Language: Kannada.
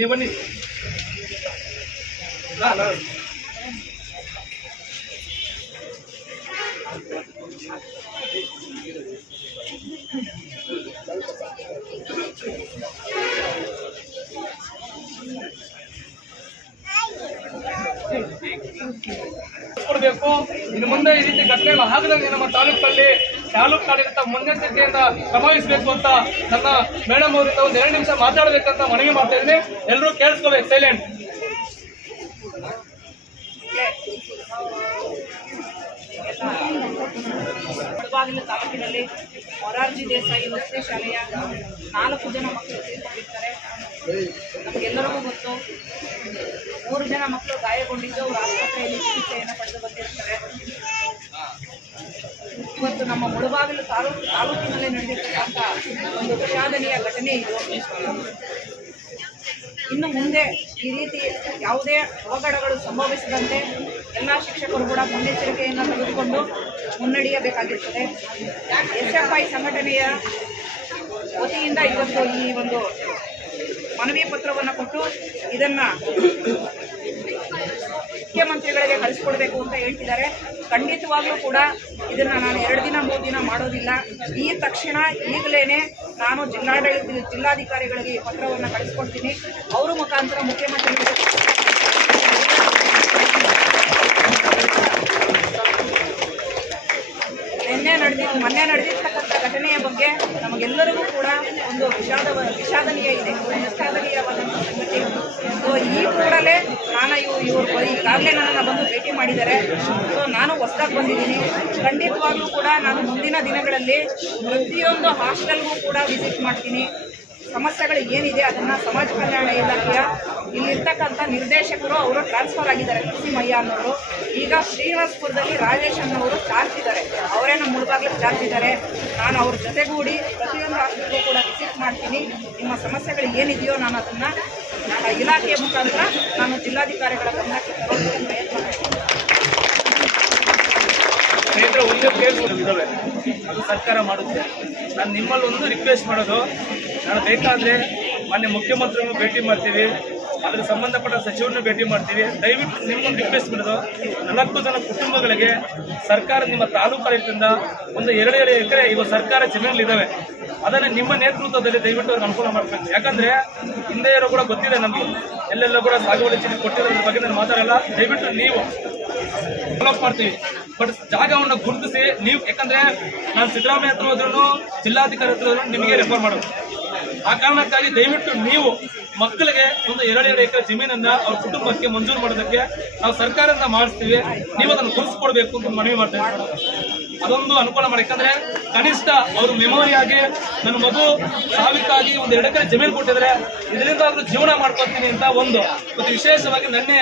ನೀವು ಬನ್ನಿ. ಕೊಡಬೇಕು. ಇನ್ನು ಮುಂದೆ ಈ ರೀತಿ ಘಟನೆಗಳು ಆಗದಂಗೆ ನಮ್ಮ ತಾಲೂಕು ಕಾರ್ಯಕರ್ತ ಮುನ್ನೆಚ್ಚರಿಕೆಯಿಂದ ಕ್ರಮವಹಿಸಬೇಕು ಅಂತ ನನ್ನ ಮೇಡಮ್ ಅವರಿಂದ ಒಂದು 2 ನಿಮಿಷ ಮಾತಾಡಬೇಕಂತ ಮನವಿ ಮಾಡ್ತಾ ಇದ್ದೀನಿ. ಎಲ್ಲರೂ ಕೇಳಿಸ್ಕೋಬೇಕು, ಸೈಲೆಂಟ್. ಮುಳಬಾಗಿಲು ತಾಲೂಕಿನಲ್ಲಿ ಮೊರಾರ್ಜಿ ದೇಸಾಯಿ ವಸತಿ ಶಾಲೆಯ 4 ಜನ ಮಕ್ಕಳು ತೀರ್ಕೊಂಡಿರ್ತಾರೆ. ನಮಗೆಲ್ಲರಿಗೂ ಗೊತ್ತು, 3 ಜನ ಮಕ್ಕಳು ಗಾಯಗೊಂಡಿದ್ದು ಅವರು ಆಸ್ಪತ್ರೆಯಲ್ಲಿ ಚಿಕಿತ್ಸೆಯನ್ನು ಪಡೆದು ಬಂದಿರ್ತಾರೆ. ಇವತ್ತು ನಮ್ಮ ಮುಳಬಾಗಿಲು ತಾಲೂಕಿನಲ್ಲಿ ನಡೆದಿರ್ತಕ್ಕಂಥ ಒಂದು ವಿಷಾದನೀಯ ಘಟನೆ ಇದು. ಇನ್ನು ಮುಂದೆ ಈ ರೀತಿ ಯಾವುದೇ ಅವಘಡಗಳು ಸಂಭವಿಸದಂತೆ ಎಲ್ಲ ಶಿಕ್ಷಕರು ಕೂಡ ಮುನ್ನೆಚ್ಚರಿಕೆಯನ್ನು ತೆಗೆದುಕೊಂಡು ಮುನ್ನಡೆಯಬೇಕಾಗಿರುತ್ತದೆ. SFI ಸಂಘಟನೆಯ ವತಿಯಿಂದ ಇವತ್ತು ಈ ಒಂದು ಮನವಿ ಪತ್ರವನ್ನು ಕೊಟ್ಟು ಇದನ್ನು ಮುಖ್ಯಮಂತ್ರಿಗಳಿಗೆ ಕಳಿಸ್ಕೊಡ್ಬೇಕು ಅಂತ ಹೇಳ್ತಿದ್ದಾರೆ. ಖಂಡಿತವಾಗ್ಲೂ ಕೂಡ ಇದನ್ನು ನಾನು 2 ದಿನ 3 ದಿನ ಮಾಡೋದಿಲ್ಲ. ಈ ತಕ್ಷಣ ಈಗಲೇ ನಾನು ಜಿಲ್ಲಾಧಿಕಾರಿಗಳಿಗೆ ಈ ಪತ್ರವನ್ನು ಕಳಿಸ್ಕೊಡ್ತೀನಿ. ಅವರ ಮುಖಾಂತರ ಮುಖ್ಯಮಂತ್ರಿಗಳಿಗೆ ಮೊನ್ನೆ ನಡೆದಿರ್ತಕ್ಕಂಥ ಘಟನೆಯ ಬಗ್ಗೆ ನಮಗೆಲ್ಲರಿಗೂ ಕೂಡ ಒಂದು ವಿಷಾದನೀಯವಾದಂಥ ಸಂಗತಿ. ಈ ಕೂಡಲೇ ಇವರು ಈಗಾಗಲೇ ನನ್ನನ್ನು ಬಂದು ಭೇಟಿ ಮಾಡಿದ್ದಾರೆ. ನಾನು ಹೊಸದಾಗಿ ಬಂದಿದ್ದೀನಿ. ಖಂಡಿತವಾಗ್ಲೂ ಕೂಡ ನಾನು ಮುಂದಿನ ದಿನಗಳಲ್ಲಿ ಪ್ರತಿಯೊಂದು ಹಾಸ್ಟೆಲ್ಗೂ ಕೂಡ ವಿಸಿಟ್ ಮಾಡ್ತೀನಿ. ಸಮಸ್ಯೆಗಳು ಏನಿದೆ ಅದನ್ನು ಸಮಾಜ ಕಲ್ಯಾಣ ಇಲಾಖೆಯ ಇಲ್ಲಿರ್ತಕ್ಕಂಥ ನಿರ್ದೇಶಕರು ಅವರು ಟ್ರಾನ್ಸ್ಫರ್ ಆಗಿದ್ದಾರೆ. ಮಯ್ಯ ಅನ್ನೋರು ಈಗ ಶ್ರೀನಿವಾಸಪುರದಲ್ಲಿ ರಾಜೇಶ್ ಅನ್ನೋರು ಚಾರ್ಜ್ ಇದ್ದಾರೆ. ಅವರೇ ನಮ್ಮ ಮುಳಬಾಗಿಲು ಚಾರ್ಜ್ ಇದ್ದಾರೆ. ನಾನು ಅವ್ರ ಜೊತೆಗೂಡಿ ಪ್ರತಿಯೊಂದು ಹಾಸ್ಟೆಲ್ಗೂ ಕೂಡ ವಿಸಿಟ್ ಮಾಡ್ತೀನಿ. ನಿಮ್ಮ ಸಮಸ್ಯೆಗಳು ಏನಿದೆಯೋ ನಾನು ಅದನ್ನು ಇಲಾಖೆಯ ಮುಖಾಂತರ ನಾನು ಜಿಲ್ಲಾಧಿಕಾರಿಗಳ ಗಮನಕ್ಕೆ ತರೋದಕ್ಕೆ ಪ್ರಯತ್ನ ಮಾಡ್ತೀನಿ. ಸ್ನೇಹಿತರೆ, ಒಂದೇ ಕೇಳ್ಕೊಂಡಿದ್ದಾವೆ, ಅದು ಸರ್ಕಾರ ಮಾಡುತ್ತೆ. ನಾನು ನಿಮ್ಮಲ್ಲಿ ಒಂದು ರಿಕ್ವೆಸ್ಟ್ ಮಾಡೋದು, ನಾನು ಬೇಕಾದರೆ ಮಾನ್ಯ ಮುಖ್ಯಮಂತ್ರಿಗಳು ಭೇಟಿ ಮಾಡ್ತೀವಿ, ಅದಕ್ಕೆ ಸಂಬಂಧಪಟ್ಟ ಸಚಿವರನ್ನು ಭೇಟಿ ಮಾಡ್ತೀವಿ. ದಯವಿಟ್ಟು ನಿಮ್ಮೊಂದು ರಿಕ್ವೆಸ್ಟ್ ಮಾಡೋದು, 4 ಜನ ಕುಟುಂಬಗಳಿಗೆ ಸರ್ಕಾರ ನಿಮ್ಮ ತಾಲೂಕು ಆಡಳಿತದಿಂದ ಒಂದು 2 ಎಕರೆ ಇವಾಗ ಸರ್ಕಾರ ಜಮೀನುಗಳಿದ್ದಾವೆ. ಅದನ್ನು ನಿಮ್ಮ ನೇತೃತ್ವದಲ್ಲಿ ದಯವಿಟ್ಟು ಅವ್ರಿಗೆ ಅನುಕೂಲ ಮಾಡಬೇಕು. ಯಾಕಂದರೆ ಹಿಂದೆ ಇರೋ ಕೂಡ ಗೊತ್ತಿದೆ ನಮಗೆ, ಎಲ್ಲೆಲ್ಲ ಕೂಡ ಸಾಗುವಳಿ ಚೀಟಿ ಕೊಟ್ಟಿರೋದ್ರ ಬಗ್ಗೆ ನಾನು ಮಾತಾಡಲ್ಲ. ದಯವಿಟ್ಟು ನೀವು ಡೆವಲಪ್ ಮಾಡ್ತೀವಿ, ಬಟ್ ಜಾಗವನ್ನು ಗುರುತಿಸಿ ನೀವು. ಯಾಕಂದರೆ ನಾನು ಸಿದ್ದರಾಮಯ್ಯ ಹತ್ರ ಹೋದ್ರೂ ಜಿಲ್ಲಾಧಿಕಾರಿ ಹತ್ರ ಹೋದ್ರೂ ನಿಮಗೆ ರೆಫರ್ ಮಾಡೋದು. ಆ ಕಾರಣಕ್ಕಾಗಿ ದಯವಿಟ್ಟು ನೀವು ಮಕ್ಕಳಿಗೆ ಒಂದು 2 ಎಕರೆ ಜಮೀನನ್ನು ಅವ್ರ ಕುಟುಂಬಕ್ಕೆ ಮಂಜೂರು ಮಾಡೋದಕ್ಕೆ ನಾವು ಸರ್ಕಾರದಿಂದ ಮಾಡಿಸ್ತೀವಿ. ನೀವು ಅದನ್ನು ಗುರುತಿಸ್ಕೊಡ್ಬೇಕು ಅಂತ ಮನವಿ ಮಾಡ್ತಾ ಇದ್ದೀವಿ. ಅದೊಂದು ಅನುಕೂಲ ಮಾಡಿ. ಯಾಕಂದ್ರೆ ಕನಿಷ್ಠ ಅವ್ರ ಮೆಮೊರಿಯಾಗಿ ನನ್ನ ಮಗು ಸಾವಿಕ್ಕಾಗಿ ಒಂದು 2 ಎಕರೆ ಜಮೀನು ಕೊಟ್ಟಿದ್ರೆ ಇದರಿಂದ ಆದ್ರೂ ಜೀವನ ಮಾಡ್ಕೊತೀನಿ ಅಂತ ಒಂದು ವಿಶೇಷವಾಗಿ ನನ್ನೇ